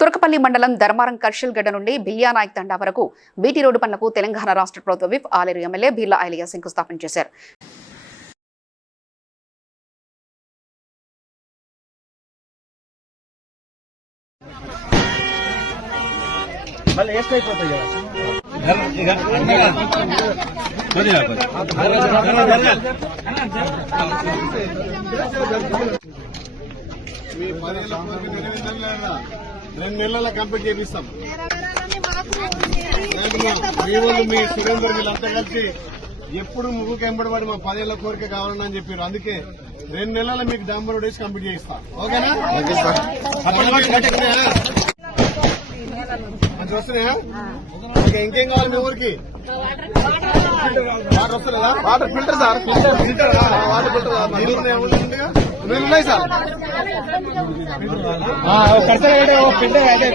తురకపల్లి మండలం ధర్మారం కర్షల్గడ్డ నుండి బిల్యానాయక్ తండా వరకు బీటీ రోడ్డు పనులకు తెలంగాణ రాష్ట్ర ప్రభుత్వ విప్ ఆలేరు ఎమ్మెల్యే బీర్లా ఐలయ్య శంకుస్థాపన చేశారు. మీ 10 2 నెలల కంప్లీట్ చేపిస్తాం. మీ సురేందర్ వీళ్ళంతా కలిసి ఎప్పుడు ముగ్గుకు ఎంబడబడి మా 10 ఏళ్ల కోరిక కావాలని అని చెప్పారు. అందుకే 2 నెలల మీకు డాంబర్ రోడ్ వేసి కంప్లీట్ చేయిస్తాం. ఓకేనా? మంచి వస్తున్నాయా? ఓకే, ఇంకేం కావాలి మీ ఊరికి? వాటర్ వస్తలేదా? Water filter sir, filter water filter మీరు ఉన్నాయి సార్. ఫిల్టర్ అయితే